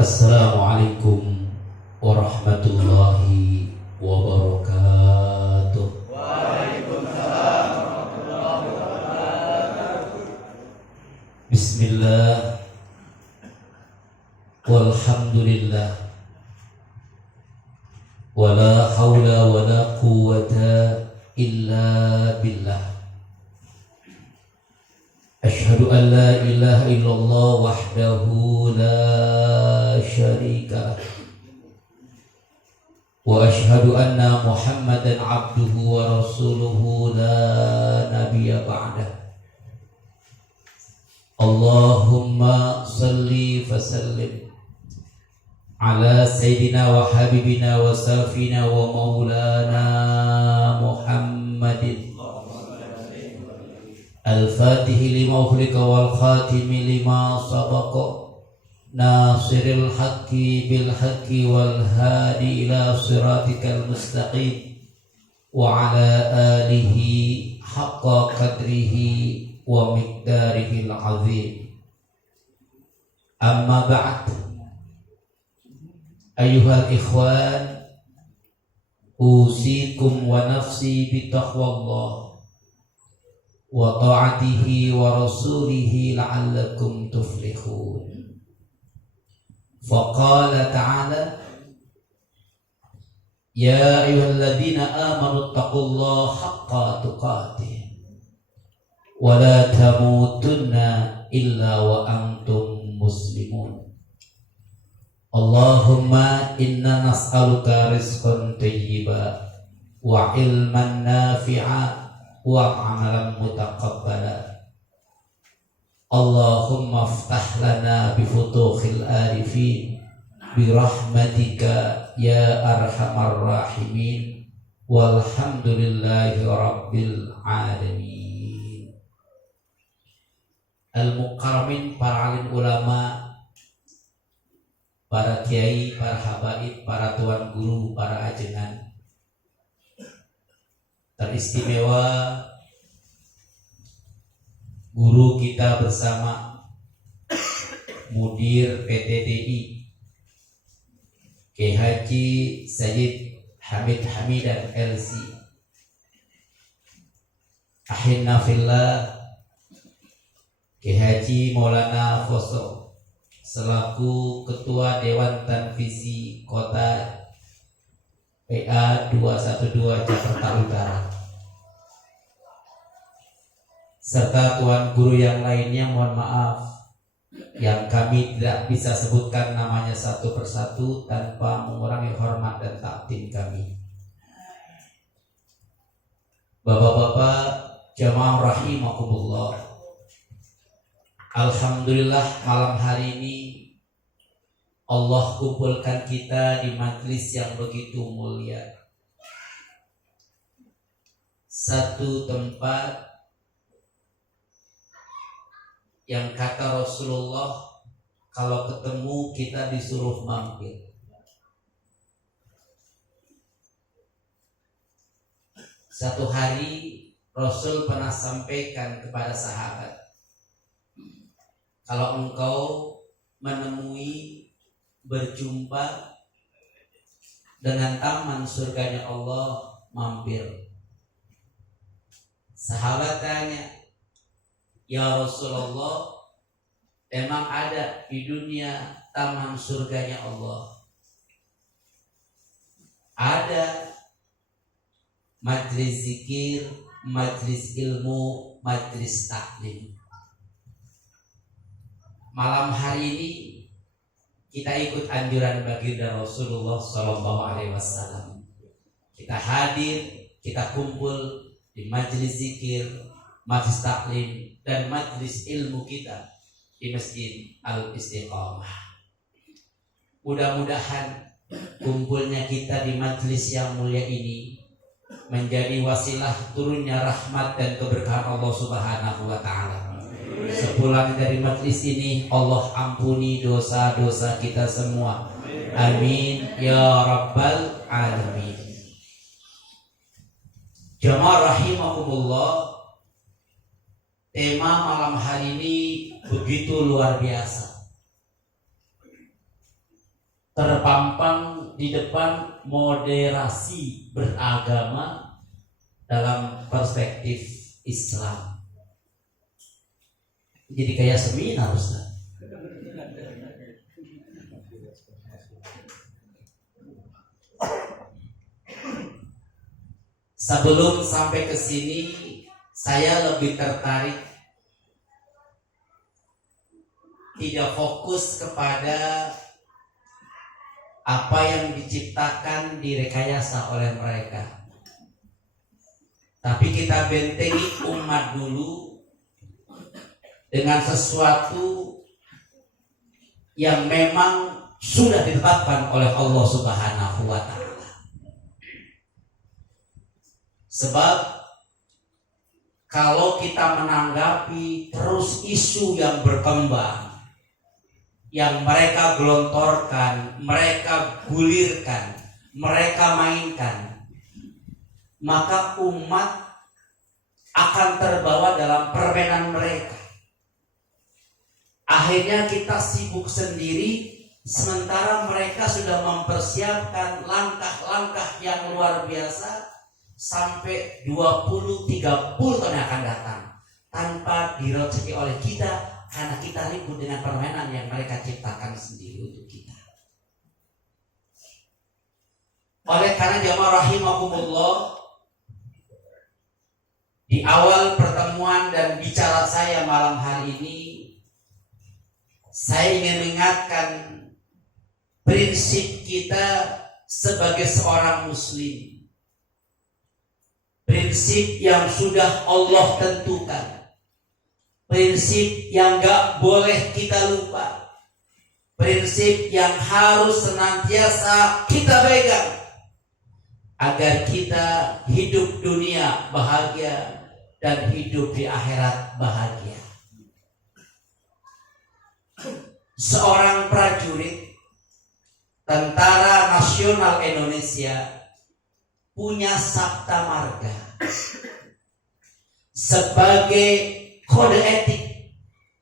Assalamualaikum warahmatullahi wabarakatuh. Waalaikumsalam warahmatullahi wabarakatuh. Bismillah, walhamdulillah, wala hawla wala quwwata illa billah. Asyhadu an la ilaha illallah wahdahu la syarika lah, wa asyhadu anna Muhammadan abduhu wa rasuluhu la nabiyya ba'dah. Allahumma salli fasallim ala sayyidina wa habibina wa safina wa maulana Muhammadin al-fatihi lima uhlika wal khatimi lima sabaqa nasiril haqqi bil haqqi wal hadi ila siratikal mustaqim wa ala alihi haqqa qadrihi wa miqdarihil azim. Amma ba'd, ayyuhal ikhwan, usikum wa nafsi bitaqwallah wa ta'atihi wa rasulihi la'allakum tuflihun. Faqala ta'ala, ya ayyuhalladzina amanu taqullaha haqqa tuqatih wa la tamutunna illa wa antum muslimun. Allahumma inna nas'aluka rizqan thayyiba wa ilman nafi'a wa amalan mutaqabbala. Allahumma aftah lana bi futuhil arifin bi rahmatika ya arhamar rahimin walhamdulillahi rabbil alamin. Al-mukarramin, para alim ulama, para kiai, para habaib, para tuan guru, para ajengan teristimewa, guru kita bersama Mudir PTDI Kiai Haji Sayyid Hamid Hamidan LC, ahinna fillah Kiai Haji Maulana Foso selaku Ketua Dewan Tanfizi Kota PA 212 Jakarta Utara, serta tuan guru yang lainnya. Mohon maaf yang kami tidak bisa sebutkan namanya satu persatu tanpa mengurangi hormat dan takdim kami. Bapak-bapak jamaah rahimakumullah, alhamdulillah malam hari ini Allah kumpulkan kita di majelis yang begitu mulia, satu tempat yang kata Rasulullah kalau ketemu kita disuruh mampir. Satu hari Rasul pernah sampaikan kepada sahabat, kalau engkau menemui, berjumpa dengan taman surganya Allah, mampir. Sahabat tanya, ya Rasulullah, emang ada di dunia taman surganya Allah? Ada majlis zikir, majlis ilmu, majlis taklim. Malam hari ini kita ikut anjuran baginda Rasulullah SAW. Kita hadir, kita kumpul di majlis zikir, majlis taklim, dan majlis ilmu kita di Masjid Al-Istiqamah. Mudah-mudahan kumpulnya kita di majlis yang mulia ini menjadi wasilah turunnya rahmat dan keberkahan Allah Subhanahu wa Ta'ala. Sepulang dari majlis ini, Allah ampuni dosa-dosa kita semua. Amin ya rabbal alamin. Jamaah rahimakumullah, tema malam hari ini begitu luar biasa. terpampang di depan moderasi beragama dalam perspektif Islam. Jadi kayak seminar, Ustaz. Sebelum sampai ke sini, saya lebih tertarik tidak fokus kepada apa yang diciptakan direkayasa oleh mereka, tapi kita bentengi umat dulu dengan sesuatu yang memang sudah ditetapkan oleh Allah Subhanahu wa Ta'ala. Sebab kalau kita menanggapi terus isu yang berkembang, yang mereka gelontorkan, mereka gulirkan, mereka mainkan, maka umat akan terbawa dalam permainan mereka. Akhirnya kita sibuk sendiri, sementara mereka sudah mempersiapkan langkah-langkah yang luar biasa sampai 20-30 tahun yang akan datang tanpa diroceki oleh kita, karena kita ribut dengan permainan yang mereka ciptakan sendiri untuk kita. Oleh karena jamaah rahimakumullah, di awal pertemuan dan bicara saya malam hari ini, saya ingin mengingatkan prinsip kita sebagai seorang muslim. Prinsip yang sudah Allah tentukan, prinsip yang gak boleh kita lupa, prinsip yang harus senantiasa kita pegang agar kita hidup dunia bahagia dan hidup di akhirat bahagia. Seorang prajurit Tentara Nasional Indonesia punya sabta marga sebagai kode etik,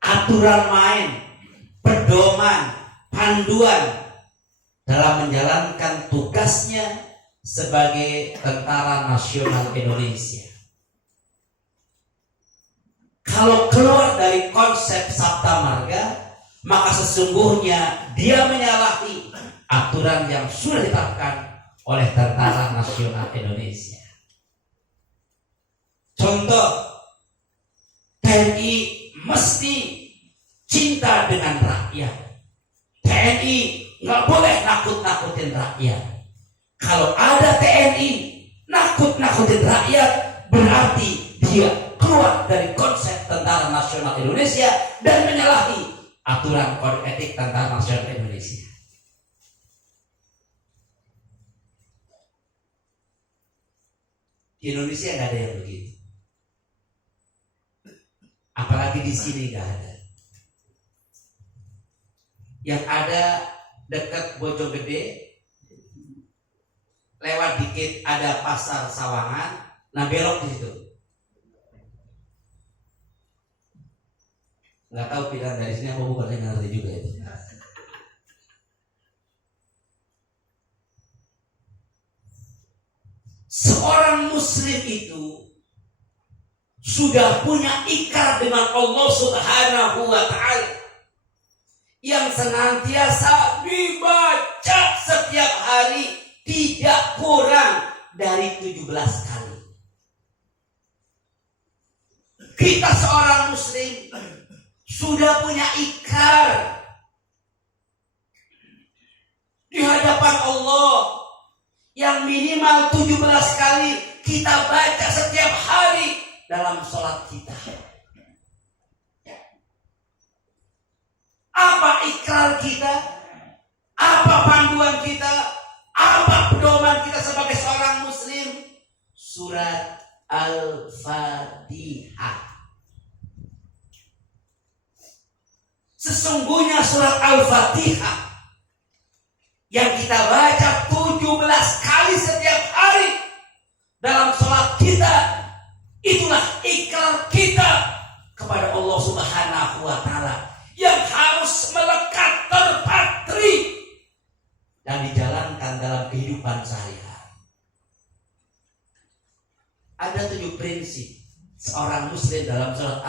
aturan main, pedoman, panduan dalam menjalankan tugasnya sebagai Tentara Nasional Indonesia. Kalau keluar dari konsep sabta marga, maka sesungguhnya dia menyalahi aturan yang sudah ditetapkan oleh Tentara Nasional Indonesia. Contoh, TNI mesti cinta dengan rakyat. TNI nggak boleh nakut-nakutin rakyat. Kalau ada TNI nakut-nakutin rakyat, berarti dia keluar dari konsep Tentara Nasional Indonesia dan menyalahi aturan kode etik Tentara Nasional Indonesia. Di Indonesia nggak ada yang begitu, apalagi di sini nggak ada. Yang ada dekat Bojonggede, lewat dikit ada pasar Sawangan, nah belok di situ. Nggak tahu pilihan dari sini apa bukan, saya ngerti juga itu. Seorang muslim itu sudah punya ikrar dengan Allah Subhanahu wa Ta'ala yang senantiasa dibaca setiap hari, tidak kurang dari 17 kali. Kita seorang muslim sudah punya ikrar di hadapan Allah yang minimal 17 kali kita baca setiap hari dalam sholat kita. Apa ikrar kita? Apa panduan kita? Apa pedoman kita sebagai seorang muslim? Surat Al-Fatihah. Sesungguhnya surat Al-Fatihah yang kita baca 17 kali setiap hari dalam sholat kita, itulah ikrar kita kepada Allah Subhanahu wa Ta'ala yang harus melekat terpatri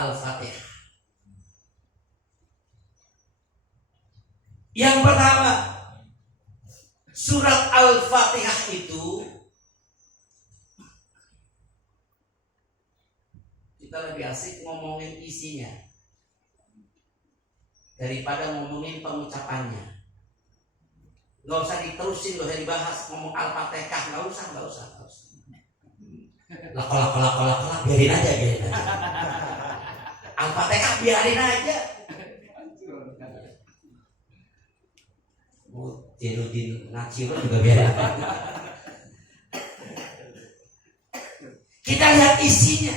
Al-Fatihah. Yang pertama, surat Al-Fatihah itu kita lebih asik ngomongin isinya daripada ngomongin pengucapannya. Nggak usah diterusin, nggak usah dibahas. Ngomong Al-Fatihah nggak usah. Lakolak, biarin aja. Al-Fatihah biarin aja. Jenudin Natsir juga biarin. Kita lihat isinya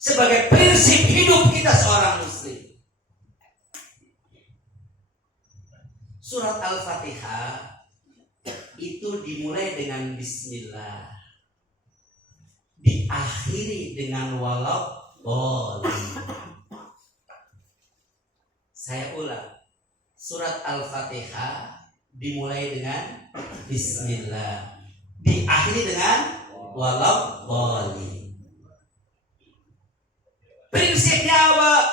sebagai prinsip hidup kita seorang muslim. Surat Al-Fatihah itu dimulai dengan bismillah, diakhiri dengan waladdallin. Saya ulang, surat Al-Fatihah dimulai dengan bismillah, diakhiri dengan waladdallin. Prinsipnya apa?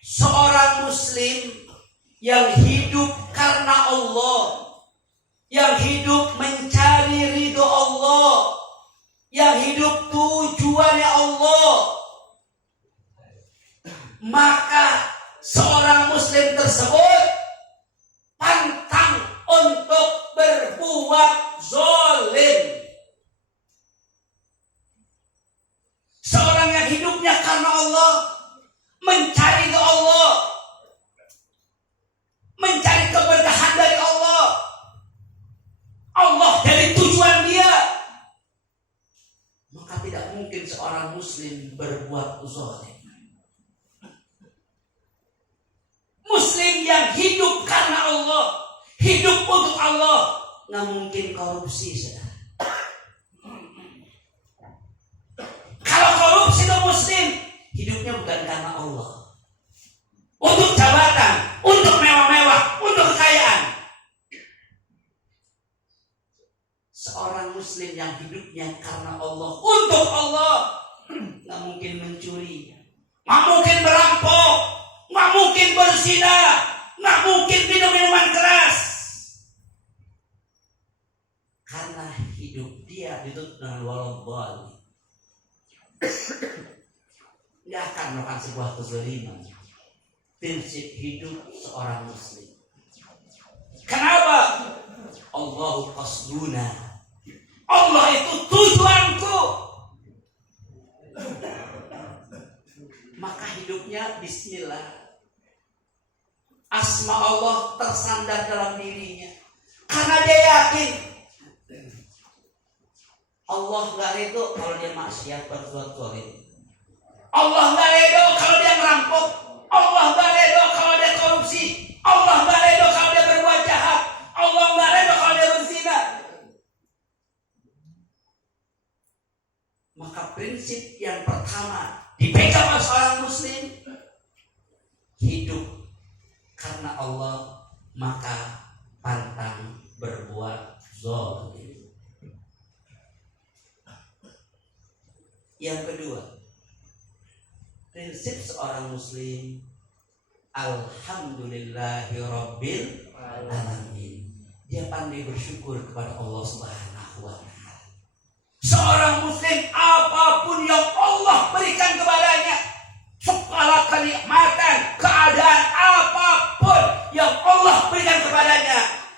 Seorang muslim yang hidup karena Allah, yang hidup mencari ridho Allah, yang hidup tujuannya Allah, maka seorang muslim tersebut pantang untuk berbuat zalim. Seorang yang hidupnya karena Allah, mencari ridho Allah, mencari keberkahan dari Allah dari tujuan dia, maka tidak mungkin seorang muslim berbuat zalim. Muslim yang hidup karena Allah, hidup untuk Allah, nggak mungkin korupsi, saudara. Kalau korupsi itu muslim, hidupnya bukan karena Allah, untuk jabatan, untuk mewah-mewah, untuk kekayaan. Seorang muslim yang hidupnya karena Allah, untuk Allah, nggak mungkin mencuri, nggak mungkin merampok, nggak mungkin berzina, nggak mungkin minum minuman keras, karena hidup dia ditutup dengan waladdallin. Nggak akan melakukan sebuah kezaliman. Prinsip hidup seorang muslim. Kenapa? Allahu qasduna, Allah itu tujuanku. Maka hidupnya bismillah. Asma Allah tersandar dalam dirinya, karena dia yakin Allah gak ridho kalau dia maksiat berbuat zalim. Allah gak ridho kalau dia ngerampok. Allah gak ridho kalau dia korupsi. Allah gak ridho kalau dia berbuat jahat. Allah gak ridho kalau dia berzina. Maka prinsip yang pertama dipegang oleh seorang muslim, hidup karena Allah, maka pantang berbuat zalim. Yang kedua, prinsip seorang muslim, alhamdulillahirabbil alamin. Dia pandai bersyukur kepada Allah Subhanahu wa taala. Seorang muslim, apapun yang Allah berikan kepadanya, segala kenikmatan, keadaan apapun yang Allah berikan kepadanya,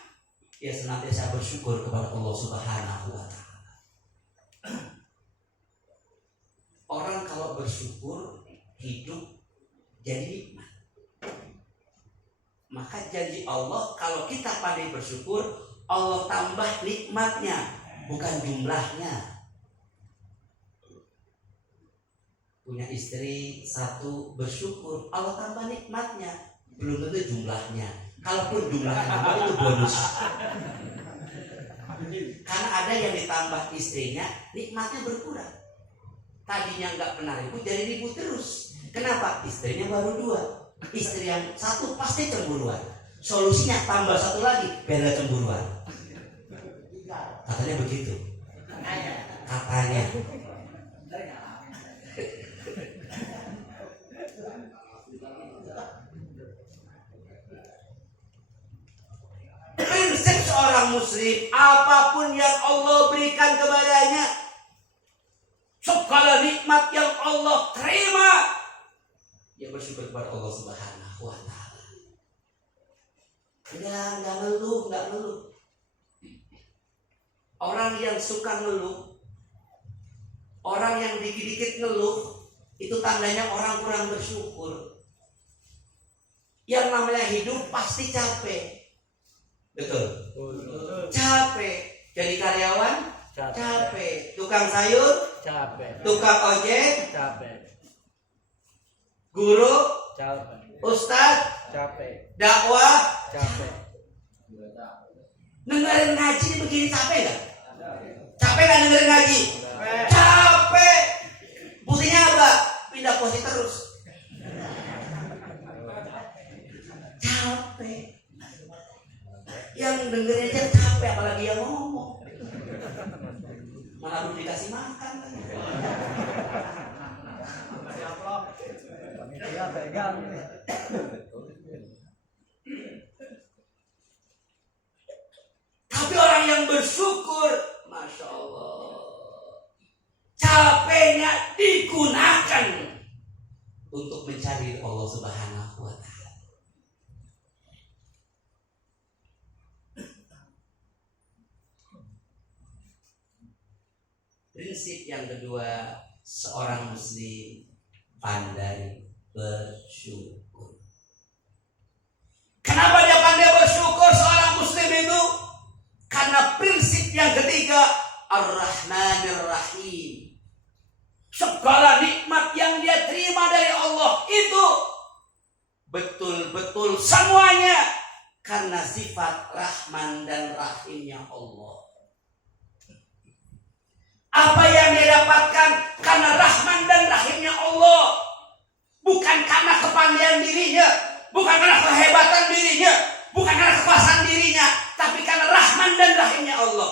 dia senantiasa bersyukur kepada Allah Subhanahu wa taala. Orang kalau bersyukur, hidup jadi nikmat. Maka janji Allah, kalau kita pandai bersyukur, Allah tambah nikmatnya, bukan jumlahnya. Punya istri satu bersyukur, Allah tambah nikmatnya, belum tentu jumlahnya. Kalaupun jumlahnya itu bonus. Karena ada yang ditambah istrinya, nikmatnya berkurang. Tadinya nggak pernah ribut, jadi ribut terus. Kenapa? Istrinya baru 2. Istri yang satu pasti cemburuan. Solusinya tambah satu lagi, biar cemburuan. Katanya begitu. Katanya. muslim, apapun yang Allah berikan kepadanya, segala nikmat yang Allah terima, dia bersyukur kepada Allah Subhanahu wa Ta'ala. Enggak ngeluh. Orang yang suka ngeluh, orang yang dikit-dikit ngeluh, itu tandanya orang kurang bersyukur. Yang namanya hidup pasti capek. Betul. Capek. Jadi karyawan capek. Tukang sayur Capek. Tukang ojek Capek. Guru Capek. Ustadz Capek. dakwah Capek. dengerin ngaji begini capek gak? Capek gak dengerin ngaji? Capek. Buktinya apa? Pindah posisi terus. Capek. Yang dengerin aja capek, apalagi yang ngomong. Malah belum dikasih makan. Dia pegang. Tapi orang yang bersyukur, Masya Allah, capeknya digunakan untuk mencari Allah Subhanahu wa Ta'ala. Prinsip yang kedua, seorang muslim pandai bersyukur. Kenapa dia pandai bersyukur seorang muslim itu? Karena prinsip yang ketiga, Ar-Rahmanir Rahim. Segala nikmat yang dia terima dari Allah itu betul-betul semuanya karena sifat Rahman dan Rahimnya Allah. Apa yang dia dapatkan karena Rahman dan Rahimnya Allah, bukan karena kepandaian dirinya, bukan karena kehebatan dirinya, bukan karena kekuasaan dirinya, tapi karena Rahman dan Rahimnya Allah.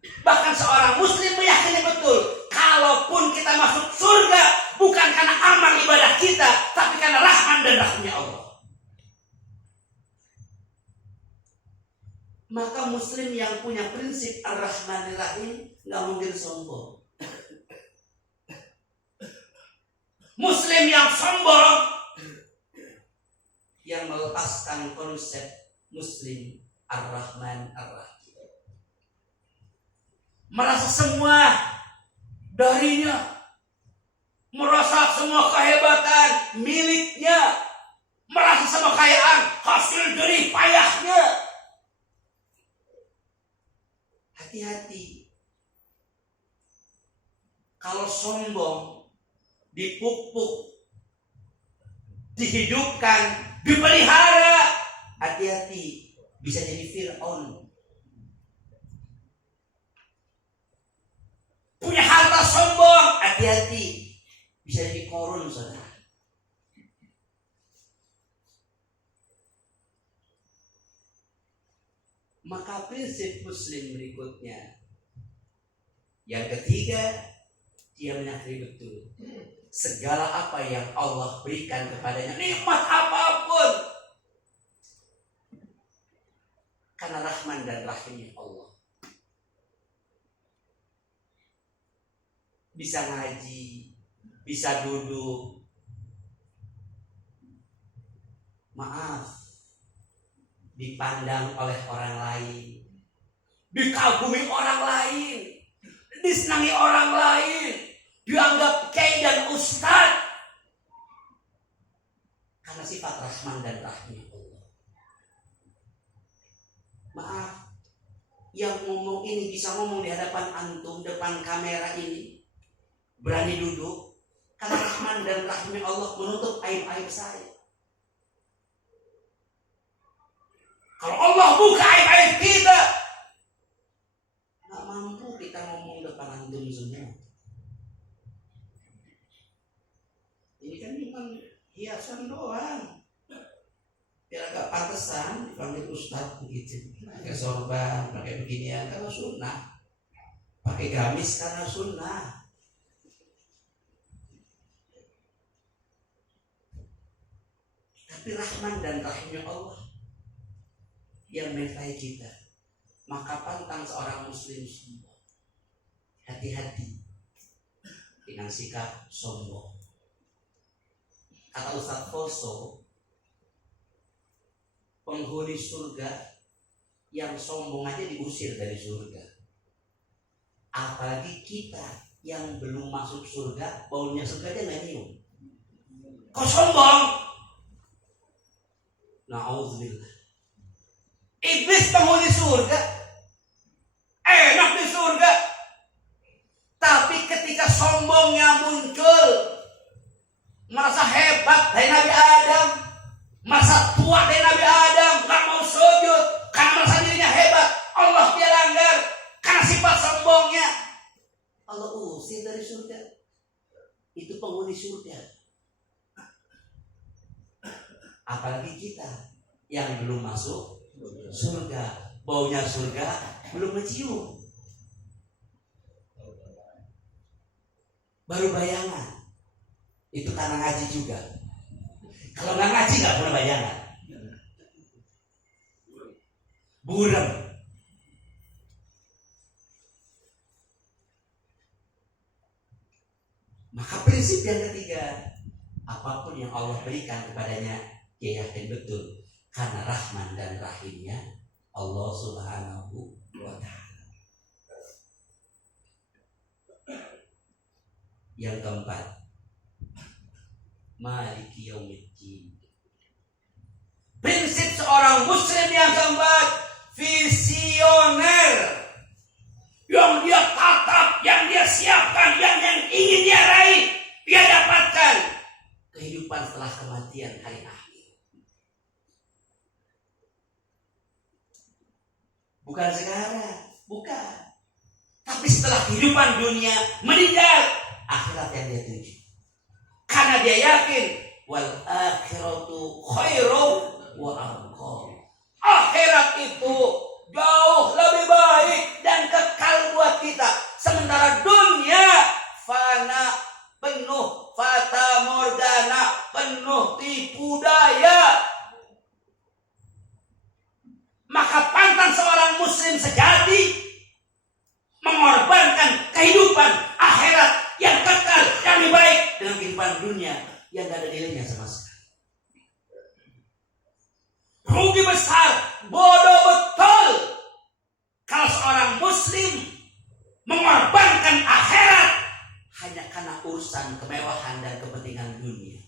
Bahkan seorang muslim meyakini betul, kalaupun kita masuk surga bukan karena amal ibadah kita, tapi karena Rahman dan Rahimnya Allah. Maka muslim yang punya prinsip Ar-Rahmanir Rahim nggak mungkin sombong. Muslim yang sombong, yang melepaskan konsep Muslim Ar-Rahman Ar-Rahim, merasa semua darinya, merasa semua kehebatan miliknya, merasa semua kekayaan hasil jerih payahnya. Hati-hati. Kalau sombong dipupuk, dihidupkan, dipelihara, hati-hati, bisa jadi Fir'aun. Punya harta sombong, hati-hati, bisa jadi Korun, saudara. Maka prinsip muslim berikutnya, yang ketiga, dia menyadari betul segala apa yang Allah berikan kepadanya, nikmat apapun, karena Rahman dan Rahimnya Allah. Bisa ngaji, bisa duduk, maaf, dipandang oleh orang lain, dikagumi orang lain, disenangi orang lain, dianggap kiai dan ustaz, karena sifat Rahman dan Rahimnya Allah. Maaf, yang ngomong ini bisa ngomong di hadapan antum, depan kamera ini, berani duduk, karena Rahman dan Rahimnya Allah menutup aib-aib saya. Kalau Allah buka aib-aib kita, nggak mampu kita ngomong depan antum semua. Ini kan cuma hiasan doang. Biar agak pantesan dipanggil ustaz begitu. Pakai sorban, pakai beginian karena sunnah. Pakai gamis karena sunnah. Tapi Rahman dan Rahimnya Allah yang menyertai kita, maka pantang seorang muslim sombong. Hati-hati dengan sikap sombong. Kata Ustaz Foso, penghuni surga yang sombong aja diusir dari surga. Apalagi kita yang belum masuk surga, baunya surga aja nggak nyium. Kau sombong? Na'udzubillah. Iblis penghuni surga, enak di surga. Tapi ketika sombongnya muncul, merasa hebat dari Nabi Adam, merasa tua dari Nabi Adam, gak mau sujud karena merasa dirinya hebat, Allah dia langgar karena sifat sombongnya, Allah usir dari surga. Itu penghuni surga. Apalagi kita yang belum masuk surga, baunya surga belum mencium, baru bayangan. Itu karena ngaji juga. Kalau nggak ngaji nggak pernah bayangan. Buram. Maka prinsip yang ketiga, apapun yang Allah berikan kepadanya, dia yakin betul karena Rahman dan Rahimnya Allah Subhanahu wa Ta'ala. Yang keempat, Maliki Yaumiddin. Prinsip seorang muslim yang keempat, visioner, yang dia tatap, yang dia siapkan, yang ingin dia raih, dia dapatkan kehidupan setelah kematian hari akhir. Bukan sekarang, bukan. Tapi setelah kehidupan dunia, meninggal, akhirat yang dia tuju. Karena dia yakin wal akhiratu khairu wa abqa. Akhirat itu jauh lebih baik dan kekal buat kita. Sementara dunia fana, penuh fata morgana, penuh tipu daya. Maka pantang seorang muslim sejati mengorbankan kehidupan akhirat yang kekal, yang lebih baik dengan kehidupan dunia yang tidak ada nilainya sama sekali. Rugi besar, bodoh betul kalau seorang muslim mengorbankan akhirat hanya karena urusan kemewahan dan kepentingan dunia.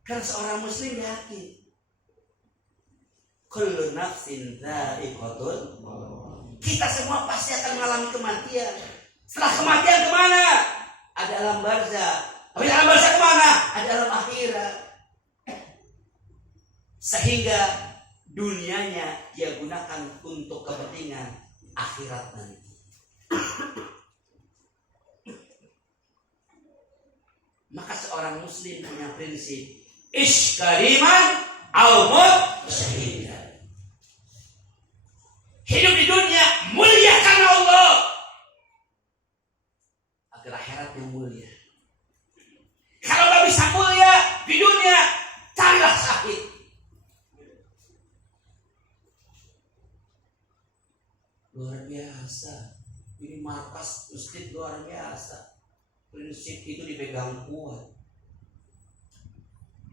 Karena seorang muslim yakin kullu nafsin dha'iqatul maut. Kita semua pasti akan mengalami kematian. Setelah kematian kemana? Ada alam barzakh. Habis alam barzakh kemana? Ada alam akhirat. Sehingga dunianya dia gunakan untuk kepentingan akhirat nanti. Maka seorang muslim punya prinsip iskariman al-mut syahidan. Hidup di dunia mulia karena Allah, agar akhiratnya mulia. Kalau gak bisa mulia di dunia, carilah syahid. Luar biasa. Ini markas masjid luar biasa. Prinsip itu dipegang kuat.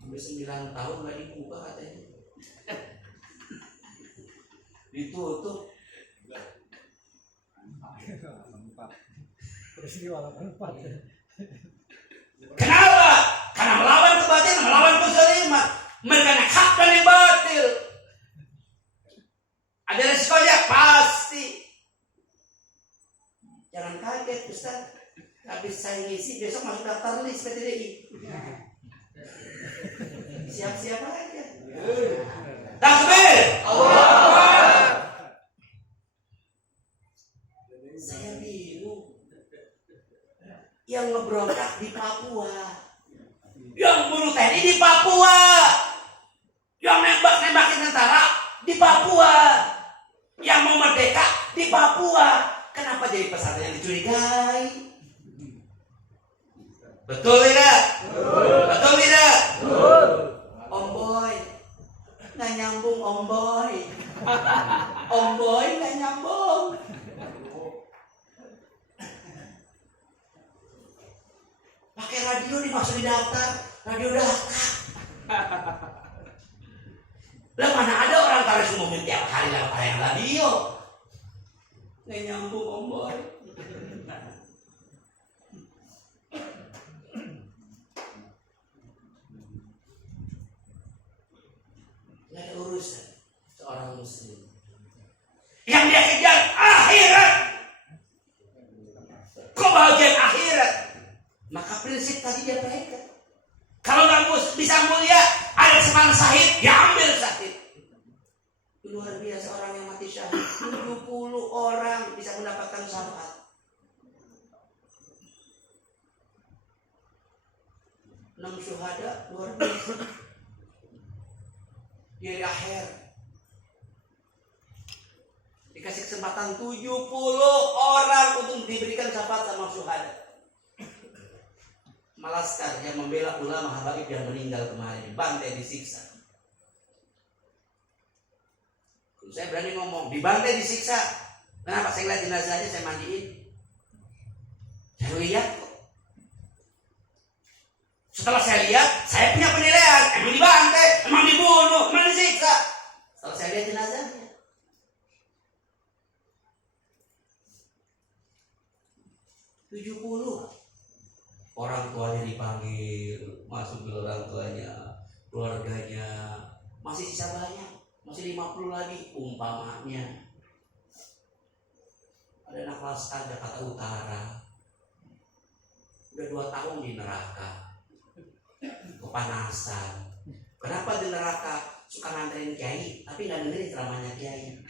Sampai 9 tahun gak dibuka katanya. Ditutup. Kenapa? Karena melawan kebatilan, melawan kezaliman, mengenai hak dan yang batil. Ada resikonya pasti. Jangan kaget Ustaz. Habis saya ngisi besok masuk daftar list PTDI. Siap-siap aja. Takbir. Allah. Saya bingung. Yang ngebrontak di Papua, yang bunuh TNI di Papua, yang nembak-nembakin tentara di Papua, yang mau merdeka di Papua. Kenapa jadi pesantren yang dicurigai? Betul tidak? Betul tidak? Om Boy, nggak nyambung pakai radio dimaksud di daftar, radio data. Lah mana ada orang taruh ngomongin tiap hari lah yang radio. Nggak nyambung Om Boy. Nggak ada urusan seorang muslim. Yang dia kejar akhirat, kebahagiaan akhirat. Maka prinsip tadi dia pegang. Kalau nggak bisa mulia, ada kesempatan syahid, ya ambil syahid. Luar biasa orang yang mati syahid. 70 orang bisa mendapatkan syafaat. Enam syuhada luar biasa. Di akhir dikasih kesempatan 70 orang untuk diberikan syafaat sama syuhada. Malaskar yang membela ulama habaib yang meninggal kemarin dibantai, disiksa. Saya berani ngomong, dibantai, disiksa. Kenapa? Saya lihat jenazahnya, saya mandiin. Saya lihat kok. Setelah saya lihat, saya punya penilaian. Emang dibantai, emang dibunuh, emang disiksa. Setelah saya lihat jenazahnya, orang tuanya dipanggil, masuk ke orang tuanya, keluarganya, masih sisa banyak, masih 50 lagi umpamanya. Ada anak Laskar Jakarta Utara, udah 2 tahun di neraka, kepanasan. Kenapa di neraka? Suka nganterin kiai, tapi nggak dengerin ceramahnya kiai.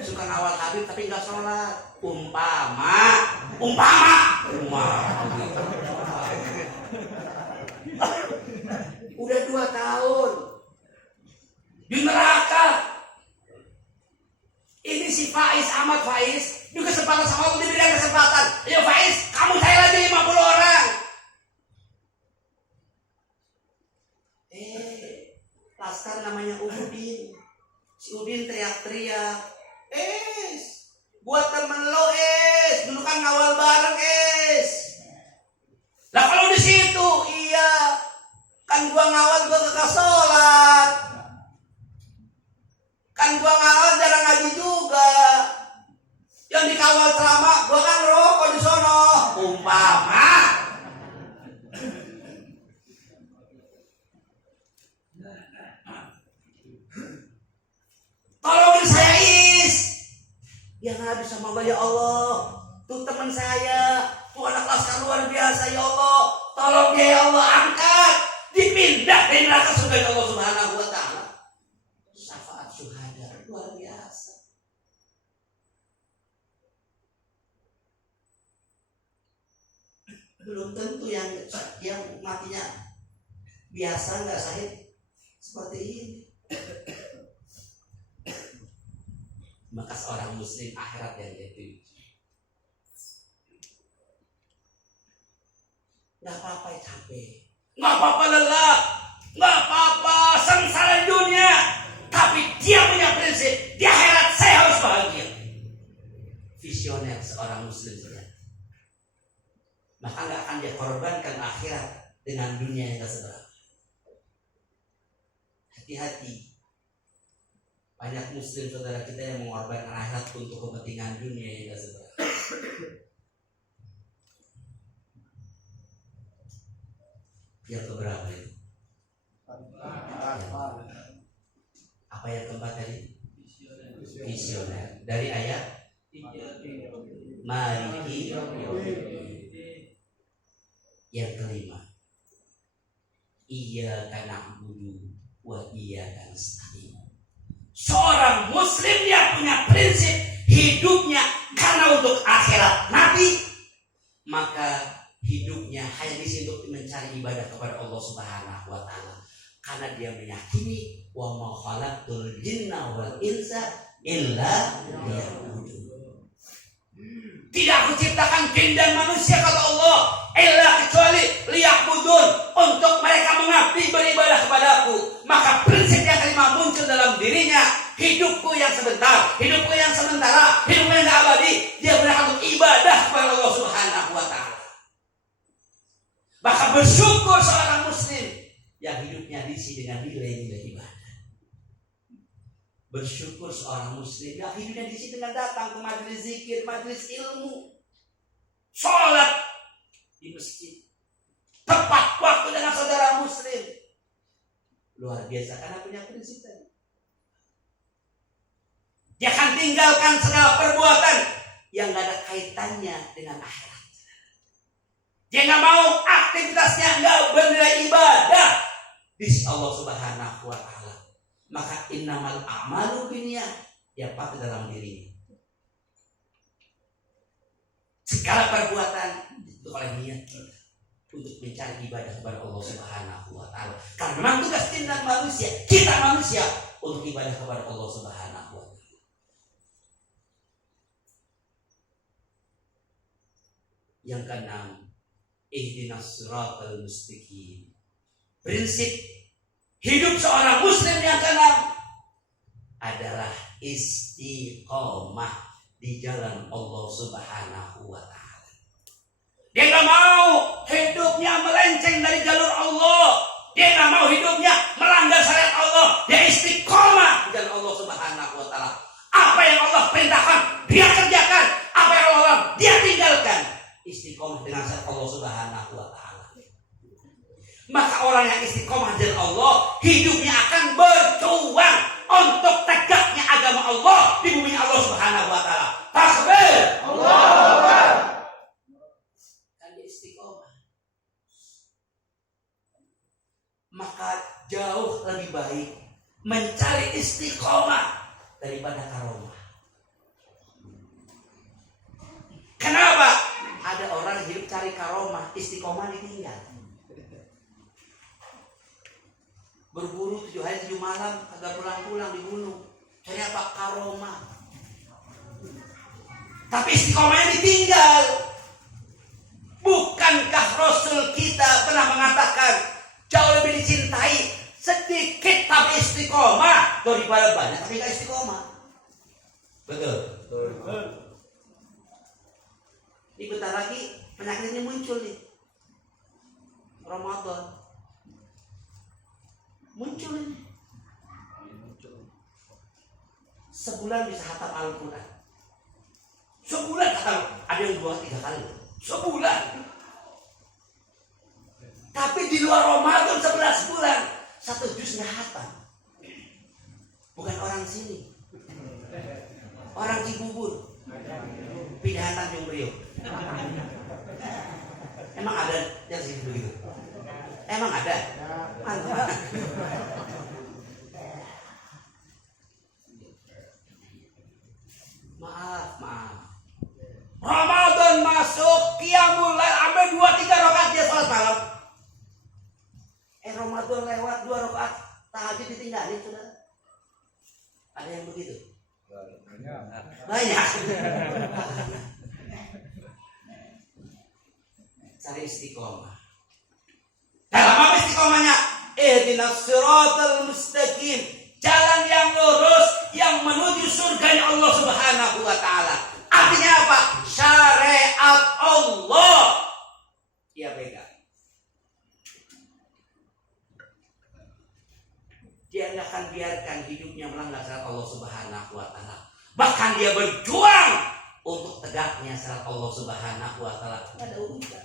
Suka ngawal Habib, tapi nggak sholat. Umpama. Udah 2 tahun di neraka. Ini si Faiz, Ahmad Faiz, di kesempatan sama Allah diberikan kesempatan. Ayo Faiz, kamu saya lagi 50 orang. Laskar namanya Udin. Si Udin teriak-teriak, buat temen lo dulu kan ngawal bareng Lah kalau di situ, iya, kan gua ngawal gua kagak sholat, kan gua ngawal jarang ngaji juga, yang dikawal ceramah gua kan rokok di sono, umpama. Tolongin saya ya Nabi sama Allah, ya Allah, tuh teman saya, tuh anak Laskar luar biasa, ya Allah, tolong dia ya Allah, angkat, dipindah dari neraka surga ya Allah Subhanahu wa ta'ala. Syafaat syuhada luar biasa. Belum tentu yang matinya biasa nggak syahid seperti ini. Maka seorang muslim akhirat yang dia tuju. Gak apa-apa capek, gak apa-apa lelah, gak apa-apa sengsara di dunia, tapi dia punya prinsip, di akhirat saya harus bahagia. Visioner seorang muslim saja. Maka gak akan dia korbankan akhirat dengan dunia yang gak seberapa. Hati-hati. Banyak muslim saudara kita yang mengorbankan akhirat untuk kepentingan dunia yang gak seberapa. Yang keberapa itu? Apa yang keempat tadi? Visioner. Dari ayat Maliki. Yang kelima, Iyyaka na'budu wa iyyaka nasta'in. Seorang muslim yang punya prinsip hidupnya karena untuk akhirat nanti, maka hidupnya hanya di situ mencari ibadah kepada Allah Subhanahu wa ta'ala. Karena dia meyakini wa ma khalaqtul jinna wal insa illa liya'budun. Tidak aku ciptakan jin dan manusia kata Allah illa kecuali liya'budun, untuk mereka mengabdi beribadah kepadaku. Maka prinsip yang kelima muncul dalam dirinya. Hidupku yang sebentar, hidupku yang sementara, hidupku yang abadi, dia berhak untuk ibadah kepada Allah Subhanahu wa ta'ala. Maka bersyukur seorang muslim yang hidupnya diisi dengan nilai-nilai ibadah. Bersyukur seorang muslim yang hidupnya diisi dengan datang ke majelis zikir, majelis ilmu, sholat di masjid, tepat waktu dengan saudara muslim. Luar biasa karena punya prinsip tadi. Dia akan tinggalkan segala perbuatan yang gak ada kaitannya dengan akhirat. Dia gak mau aktivitasnya gak bernilai ibadah di sisi Allah Subhanahu wa Ta'ala. Maka innamal a'malu binniyat, dia pakai dalam dirinya. Segala perbuatan itu oleh niat kita untuk mencari ibadah kepada Allah Subhanahu wa Ta'ala. Karena memang tugas kita manusia, untuk ibadah kepada Allah Subhanahu wa Ta'ala. Yang keenam, ihdinas siratal mustaqim. Prinsip hidup seorang muslim yang keenam adalah istiqomah di jalan Allah Subhanahu wa Ta'ala. Dia gak mau hidupnya melenceng dari jalur Allah. Dia gak mau hidupnya melanggar syariat Allah. Dia istiqomah di jalan Allah Subhanahu wa Ta'ala. Apa yang Allah perintahkan, dia kerjakan. Apa yang Allah larang, dia tinggalkan. Istiqomah dengan syariat Allah Subhanahu wa Ta'ala. Maka orang yang istiqomah dengan Allah, hidupnya akan berjuang untuk tegaknya agama Allah di bumi Allah Subhanahu wa Ta'ala. Takbir! Allahu Akbar! Kan dia istiqomah. Maka jauh lebih baik mencari istiqomah daripada karomah. Kenapa? Ada orang hidup cari karomah, istiqomah ditinggal. Berburu 7 hari 7 malam, kagak pulang-pulang di gunung. Cari apa? Karomah. Tapi istiqomahnya ditinggal. Bukankah Rasul kita pernah mengatakan jauh lebih dicintai sedikit tapi istiqomah daripada banyak tapi gak istiqomah? Betul. Ini bentar lagi penyakit ini muncul nih. Ramadan muncul ini. Sebulan bisa hatam Al-Quran. Sebulan hatam. Ada yang 2-3 kali. Sebulan. Tapi di luar Ramadan 11 bulan 1 juz nggak hatam. Bukan orang sini. Orang Cibubur. Pindahan Tanjung Priok. Emang ada yang sini begitu? Emang ada? Mantap. Maaf. Ramadan masuk, qiyamul lail sampai 2-3 rakaat dia salat malam. Ramadan lewat 2 rakaat tahajud ditinggalin sudah. Ada yang begitu? Banyak. Cari istiqomah. Dalam apa istiqomahnya? Ihdinas siratal mustaqim. Jalan yang lurus yang menuju surga Allah Subhanahu wa Ta'ala. Artinya apa? Syariat Allah. Dia pegang. Dia tidak akan biarkan hidupnya melanggar syariat Allah Subhanahu wa Ta'ala. Bahkan dia berjuang untuk tegaknya syariat Allah Subhanahu wa Ta'ala. Tidak ada urusan.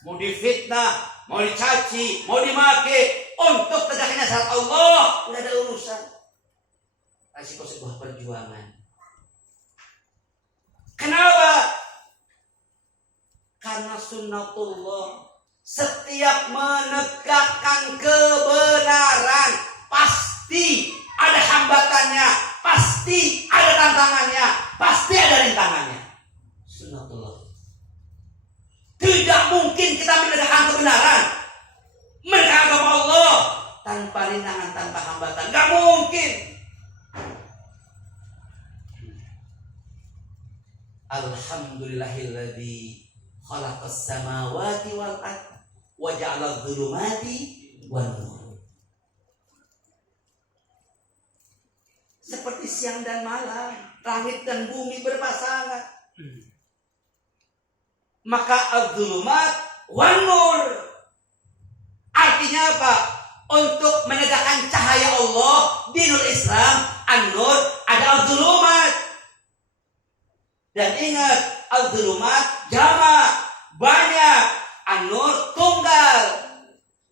Mau difitnah, mau dicaci, mau dimaki, untuk tegaknya syariat Allah tidak ada urusan. Risiko sebuah perjuangan. Kenapa? Karena sunnatullah, setiap menegakkan kebenaran pasti ada hambatannya, pasti ada tantangannya, pasti ada rintangannya. Sunnatullah. Tidak mungkin kita menegakkan kebenaran, menegakkan agama Allah tanpa rintangan, tanpa hambatan. Gak mungkin. Alhamdulillahilladzi khalaqas samawati wal ardh wa ja'ala adh-dhulumati wan nur. Seperti siang dan malam, langit dan bumi berpasangan. Maka adz-dhulumat wan nur, Artinya apa? Untuk menegakkan cahaya Allah, dinul Islam, an-nur, ada al-zulumat. Dan ingat, al-zulumat jama' banyak, an-nur tunggal.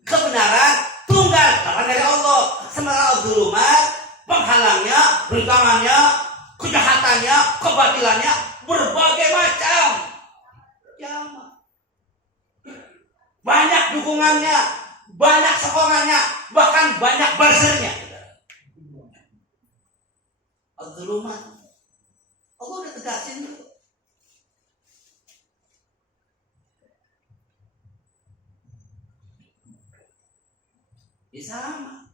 Kebenaran tunggal, datang dari Allah. Sementara al-zulumat penghalangnya, rintangannya, kejahatannya, kebatilannya berbagai macam. Jama'. Banyak dukungannya, banyak sokongannya, bahkan banyak buzzernya. Al-zulumat. Allah udah tegasin tuh. Ya sama.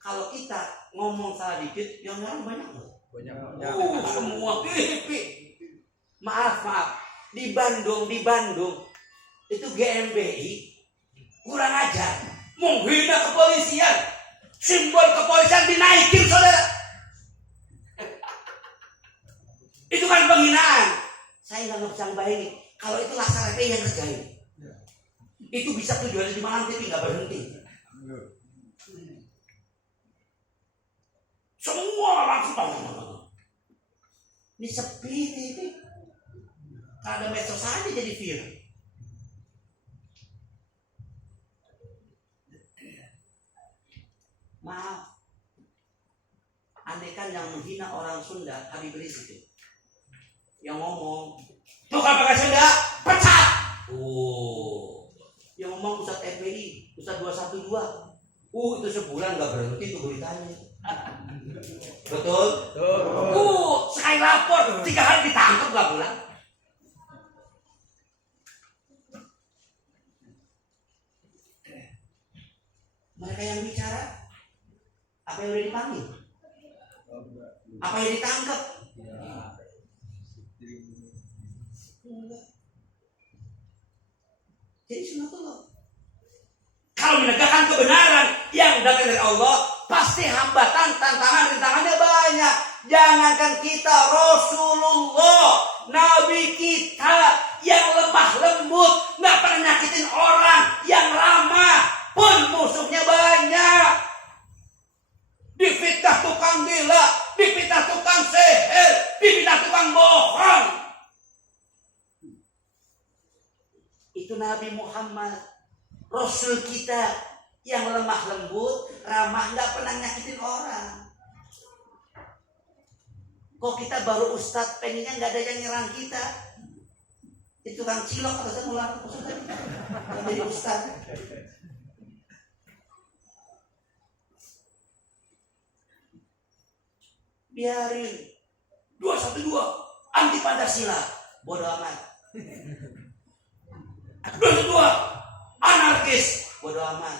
Kalau kita ngomong salah dikit, yang orang banyak loh. Banyak. Semua pipi. Maaf. Di Bandung itu GMBI kurang ajar, menghina kepolisian, simbol kepolisian dinaikin, saudara. Itu kan penghinaan. Saya nggak bisa bayangin kalau itu Laskar FPI yang kerjain. Itu bisa tujuannya di malam TV nggak berhenti. Semua langsung. Ini sepi TV. Ada medsos aja jadi viral. Maaf, andaikan yang menghina orang Sunda Habib Rizik itu yang ngomong tuh kan pakai Sunda pecat. Yang ngomong Ustadz FPI, Ustadz 212. Itu sebulan nggak berhenti tuh beritanya. Betul? Sekali lapor 3 hari ditangkap nggak pulang. Mereka yang bicara, apa yang udah dipanggil? Apa yang ditangkap? Enggak. Jadi sunatullah. Kalau menegakkan kebenaran yang datang dari Allah, pasti hambatan, tantangan, rintangannya banyak. Jangankan kita, Rasulullah, Nabi kita yang lemah lembut, nggak pernah nyakitin orang, yang ramah, pun musuhnya banyak. Difitnah tukang gila, difitnah tukang sihir, difitnah tukang bohong. Itu Nabi Muhammad, Rasul kita yang lemah lembut, ramah, nggak pernah nyakitin orang. Kok kita baru ustadz, pengennya nggak ada yang nyerang kita. Itu tukang cilok atau saya mulai jadi ustadz. Biarin 212 anti Pancasila, bodoh amat. 212 anarkis, bodoh amat.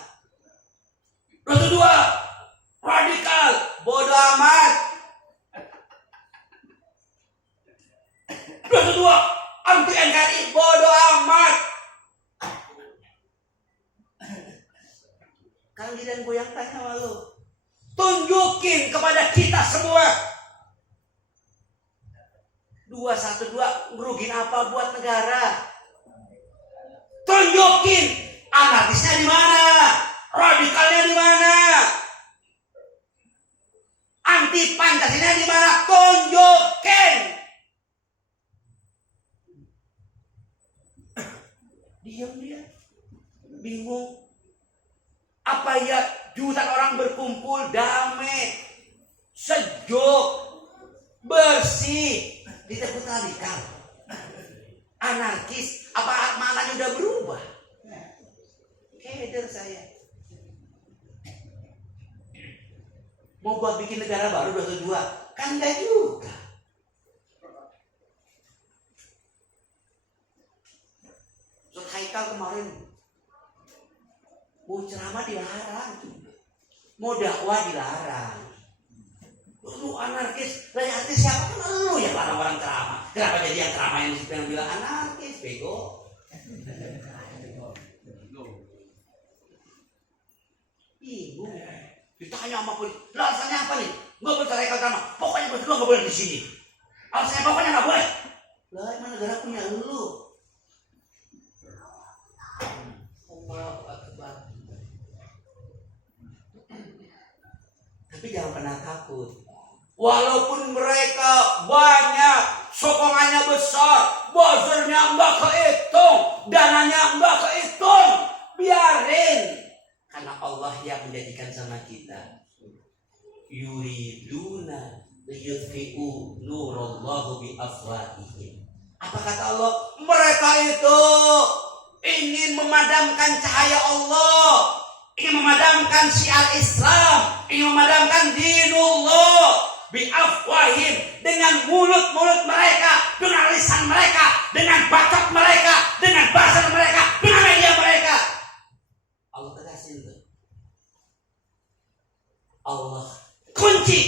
212 radikal, bodoh amat. 212 anti NKRI, bodoh amat. Kang Gidan gue yang tanya sama lu, tunjukin kepada kita semua 212 ngerugin apa buat negara. Tunjukin anarkisnya di mana, radikalnya di mana, anti Pancasila di mana, tunjukin. Diam dia, bingung. Apa ya, jutaan orang berkumpul damai, sejuk, bersih, disebut radikal, anarkis. Apa maknanya udah berubah? Keder saya. Mau buat bikin negara baru 22, kan enggak juga. Ustaz Haikal kemarin mau ceramah dilarang, mau dakwah dilarang. Lu anarkis, lah artis siapa? Kan lu yang larang orang ceramah. Kenapa jadi yang ceramah yang bilang anarkis, bego? Ibu ditanya sama polisi, alasannya apa nih? Nggak boleh Haikal ceramah, pokoknya berdua nggak boleh di sini. Alasannya pokoknya nggak boleh. Lah emang negara punya lu. Allahu Akbar. Tapi jangan pernah takut. Walaupun mereka banyak, sokongannya besar, buzzernya enggak kehitung, dananya enggak kehitung, biarin. Karena Allah yang menjadikan sama kita. Yuriduna liyutfi'u nurallahu biafwahihim. Apa kata Allah? Mereka itu ingin memadamkan cahaya Allah, ingin memadamkan syiar Islam, ingin memadamkan dinullah biafwahim, dengan mulut-mulut mereka, dengan lisan mereka, dengan bacot mereka, dengan bahasa mereka, dengan media mereka. Allah tegasin tuh. Allah kunci.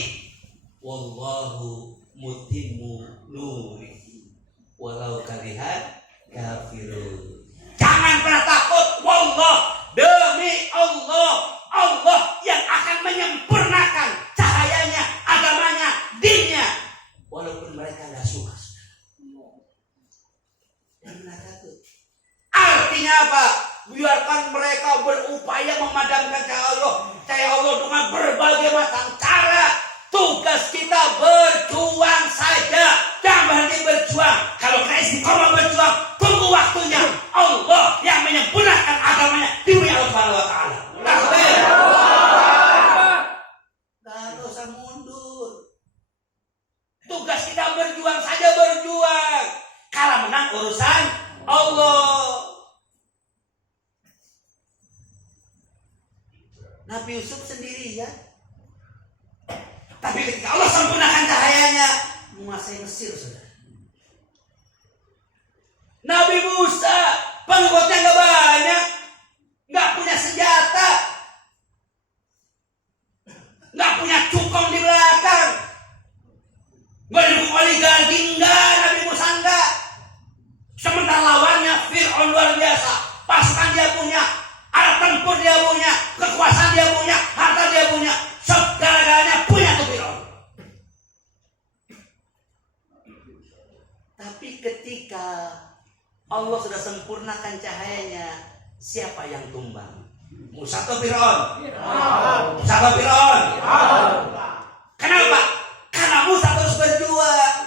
Wallahu mutimmu nurihi walau karihat kafirun. Jangan pernah takut. Wallah, demi Allah, Allah yang akan menyempurnakan cahayanya, agamanya, dinnya, walaupun mereka nggak suka. Jangan pernah takut. Artinya apa? Biarkan mereka berupaya memadamkan cahaya Allah dengan berbagai macam cara. Tugas kita berjuang saja, jangan berhenti berjuang. Kalau kita istiqomah berjuang, tunggu waktunya. Allah yang menyempurnakan agamanya di dunia Allah Subhanahu wa taala. Takbir. Enggak usah mundur. Tugas kita berjuang saja, berjuang. Kalah menang urusan Allah. Nabi Yusuf sendirian. Tapi ketika Allah sempurnakan cahayanya, menguasai Mesir, saudara. Nabi Musa, pengikutnya nggak banyak, nggak punya senjata, nggak punya cukong di belakang, nggak didukung oligarki, enggak. Nabi Musa enggak. Sementara lawannya Fir'aun luar biasa, pasukan dia punya, alat tempur dia punya, kekuasaan dia punya, harta dia punya, segala-galanya punya tuh Fir'aun. Tapi ketika Allah sudah sempurnakan cahayanya, siapa yang tumbang? Musa atau Fir'aun? Musa atau Fir'aun? Kenapa? Karena Musa terus berjuang.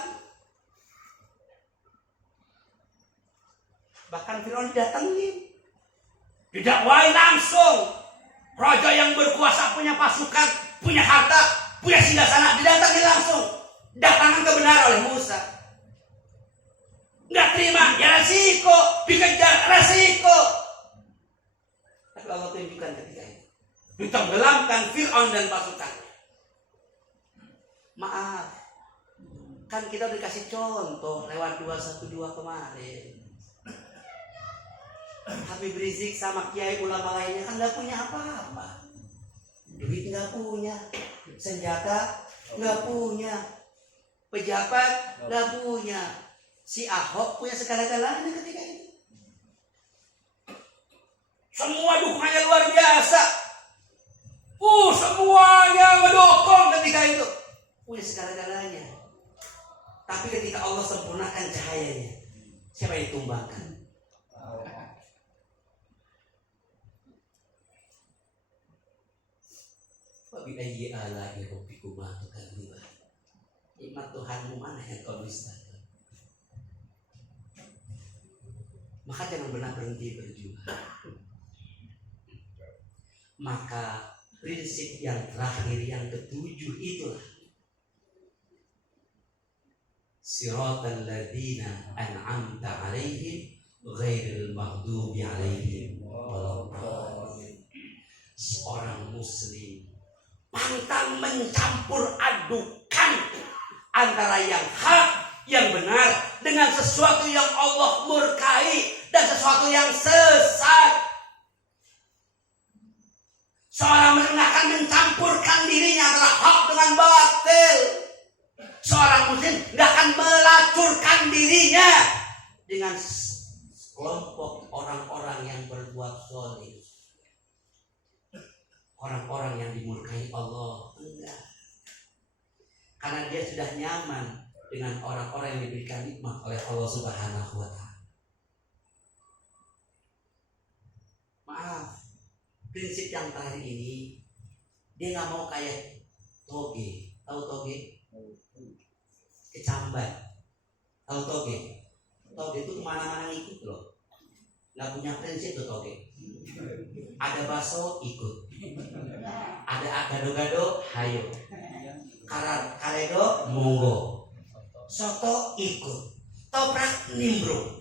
Bahkan Fir'aun didatengin, didakwai langsung. Raja yang berkuasa, punya pasukan, punya harta, punya singgasana, didatangi langsung. Datangan kebenaran oleh Musa. Nggak terima, ya resiko, dikejar resiko. Tapi Allah tunjukkan ketika itu, ditenggelamkan Fir'aun dan pasukannya. Maaf, kan kita dikasih contoh lewat 212 kemarin. Habib Rizik sama kiai ulama lainnya kan nggak punya apa-apa. Duit nggak punya, senjata nggak punya, pejabat nggak punya. Si Ahok punya segala-galanya ketika itu. Semua dukungannya luar biasa. Semuanya mendukung ketika itu. Punya segala-galanya. Tapi ketika Allah sempurnakan cahayanya, siapa yang ditumbangkan? Wabi'ayyi ala'i rabbikuma tukadziban. Nikmat Tuhanmu mana yang kau dustakan? Maka jangan pernah berhenti berjuang. Maka prinsip yang terakhir, yang ketujuh, itulah siratal ladzina an'amta 'alaihim ghairil maghdubi 'alaihim waladdallin. Seorang muslim pantang mencampur adukan antara yang hak, yang benar dengan sesuatu yang Allah murkai dan sesuatu yang sesat. Seorang muslim akan mencampurkan dirinya antara hak dengan batil. Seorang muslim tidak akan melacurkan dirinya dengan kelompok orang-orang yang berbuat zalim, orang-orang yang dimurkai Allah. Enggak. Karena dia sudah nyaman dengan orang-orang yang diberikan nikmat oleh Allah Subhanahu wa taala. Maaf, prinsip yang terakhir ini dia nggak mau kayak toge. Tahu toge? Kecamban. Tahu toge? Toge itu kemana-mana ikut loh. Nggak punya prinsip tuh toge. Ada bakso ikut. Ada gado-gado, hayo. Karedo, monggo. Soto ikut. Toprak nimbrung.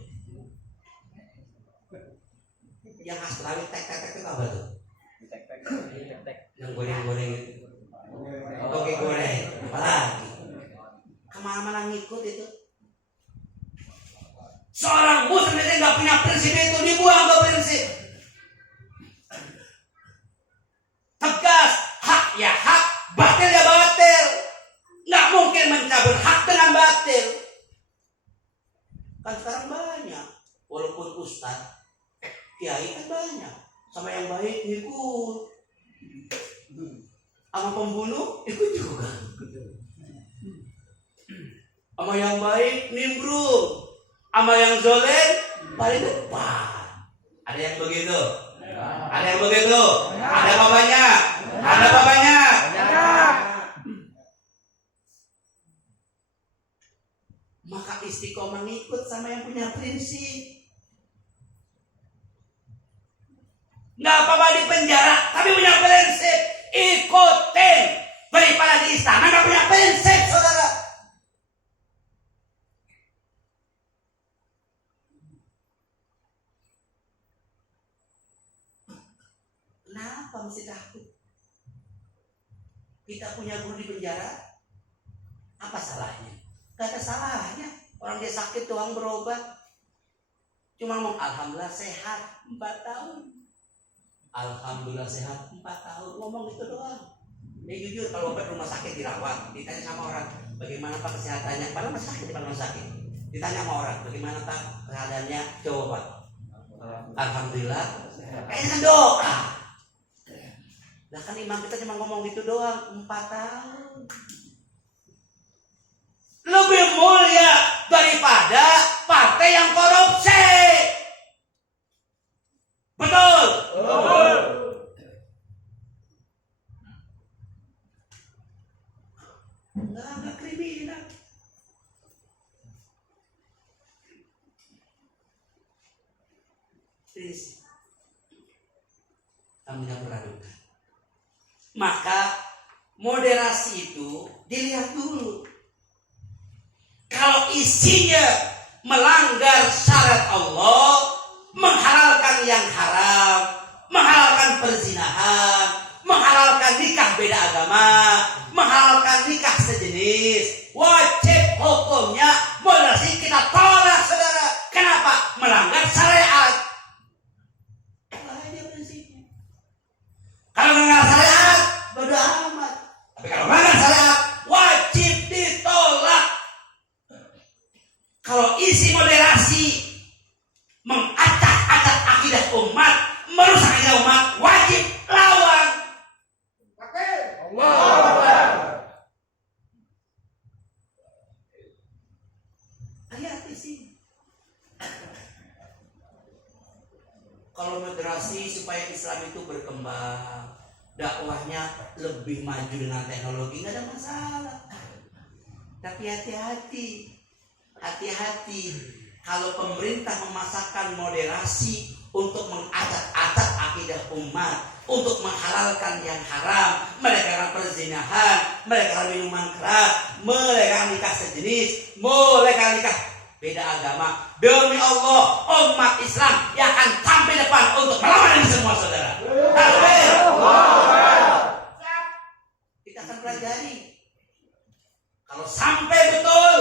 Yang khas Betawi tek-tek itu apa tuh? Yang goreng-goreng itu. Toge goreng. Apalagi? Kemana-mana ngikut itu. Seorang muslim itu nggak punya prinsip itu, dibuang ke prinsip. Tegas, hak ya hak, batil ya batil. Nggak mungkin mencabut hak dengan batil. Kan sekarang banyak, walaupun ustaz, kiai kan banyak, sama yang baik ikut, sama pembunuh ikut juga, sama yang baik nimbrung, sama yang zolim paling depan. Ada yang begitu? Ada yang begitu? Ada bapaknya? Ada bapaknya? Maka istiqomah ngikut sama yang punya prinsip. Nggak apa-apa di penjara, tapi punya prinsip. Ikutin daripada di istana nggak punya prinsip, saudara. Kenapa mesti takut? Kita punya guru di penjara, apa salahnya? Gak ada salahnya. Orang dia sakit doang berobat. Cuma ngomong alhamdulillah sehat 4 tahun. Alhamdulillah sehat 4 tahun. Ngomong gitu doang. Jujur kalau obat rumah sakit dirawat, ditanya sama orang, bagaimana Pak kesehatannya? Padahal masih sakit di rumah sakit. Ditanya sama orang, bagaimana Pak keadaannya? Coba Pak. Alhamdulillah. Kayaknya kan doa. Nah kan imam kita cuma ngomong gitu doang 4 tahun. Lebih mulia daripada partai yang korupsi. Betul? Betul. Enggak kriminal. Please. Kamu jangan meragukan. Maka moderasi itu dilihat dulu. Kalau isinya melanggar syariat Allah, menghalalkan yang haram, menghalalkan perzinahan, menghalalkan nikah beda agama, menghalalkan nikah sejenis, wajib hukumnya moderasi kita tolak, saudara. Kenapa? Melanggar syariat. Kalau melanggar syariat, bodo amat. Tapi kalau melanggar syariat, wajib ditolak. Kalau isi moderasi mengacak-acak akidah umat, merusak akidah umat, wajib lawan. Hati-hati sih. Kalau moderasi supaya Islam itu berkembang, dakwahnya lebih maju dengan teknologi, nggak ada masalah. Tapi hati-hati kalau pemerintah memasakkan moderasi untuk mengacak-acak akidah umat, untuk menghalalkan yang haram, melegalkan perzinahan, melegalkan minuman keras, melegalkan nikah sejenis, melegalkan nikah beda agama. Demi Allah, umat Islam yang akan tampil depan untuk melawan ini semua, saudara. Takbir. Kita akan pelajari. Kalau sampai betul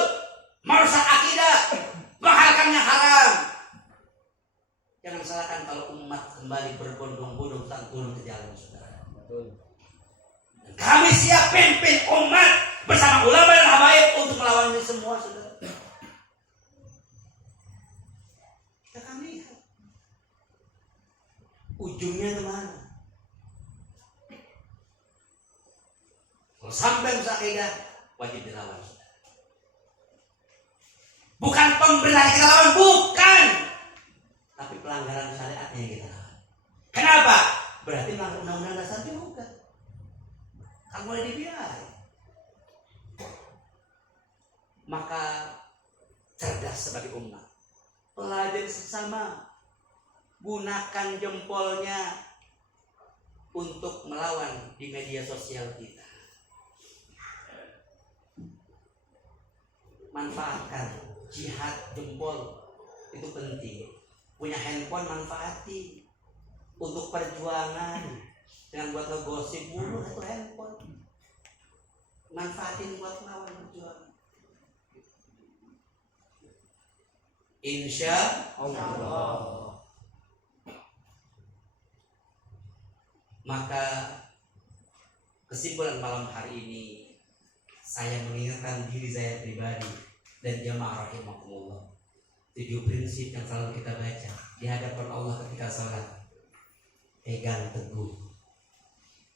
merusak akidah, menghalalkan yang haram, jangan salahkan kalau umat kembali berbondong-bondong tak turun ke jalan, saudara. Dan kami siap pimpin umat bersama ulama dan habaib untuk melawan ini semua, saudara. Kita akan lihat ujungnya kemana. Kalau sampai merusak akidah, wajib dilawan. Bukan pemerintah kita lawan, bukan. Tapi pelanggaran syariatnya yang kita lawan. Kenapa? Berarti melanggar undang-undang dasar juga. Kan boleh dibiarin. bersama. Gunakan jempolnya untuk melawan di media sosial kita. Manfaatkan jihad jempol, itu penting. Punya handphone manfaati untuk perjuangan. Jangan buat ngegosip mulu itu handphone. Manfaatin buat melawan perjuangan. Insya Allah. Maka kesimpulan malam hari ini, saya mengingatkan diri saya pribadi dan jamaah rahimakumullah. 7 prinsip yang selalu kita baca di hadapan Allah ketika sholat. Pegang teguh,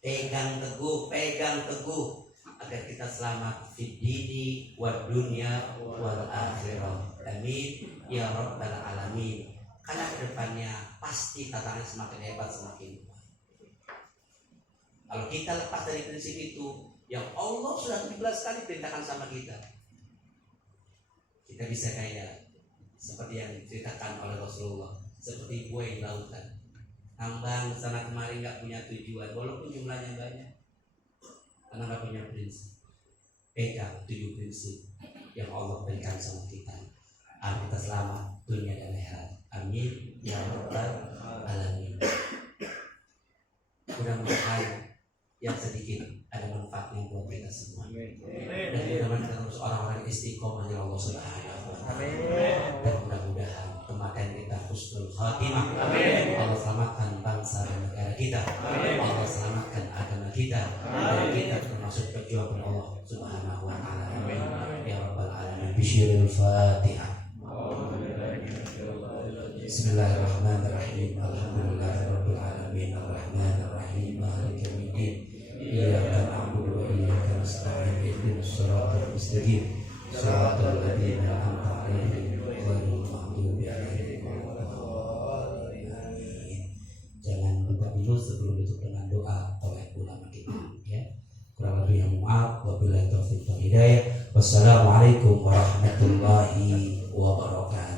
pegang teguh, pegang teguh agar kita selamat fid dini wad dunya wal akhirah. Amin ya rabbal alamin. Karena kedepannya pasti tantangan semakin hebat, semakin kuat. Kalau kita lepas dari prinsip itu, yang Allah sudah 17 kali perintahkan sama kita, kita bisa kayak seperti yang diceritakan oleh Rasulullah, seperti buaya di lautan, ngambang sana kemari nggak punya tujuan, walaupun jumlahnya banyak, karena nggak punya prinsip. Pegang 7 prinsip yang Allah berikan sama kita, agar kita selamat dunia dan akhirat. Amin ya rabbal alamin. Mudah-mudahan yang sedikit ada manfaatnya buat kita semua. Dan mudah-mudahan kita terus orang-orang istiqomah di Allah Subhanahu wa Ta'ala. Dan mudah-mudahan kematian kita husnul khatimah. Allah selamatkan bangsa dan negara kita. Allah selamatkan agama kita. Dan kita termasuk pejuang Allah Subhanahu wa Ta'ala. Ya rabbal alamin. Bisyiril Fatihah. Bismillahirrahmanirrahim. Alhamdulillahirabbil alamin. Arrahmanir rahim. Maliki yaumiddin. Iyyaka na'budu wa iyyaka nasta'in. Ihdinas siratal mustaqim. Shiratal ladzina an'amta 'alaihim ghairil maghdubi 'alaihim waladdallin. Jangan lupa dulu sebelum ditutup dengan doa oleh ulama kita, ya. Kurang lebih yang maaf, wabillahi taufiq wal hidayah. Wassalamualaikum warahmatullahi wabarakatuh.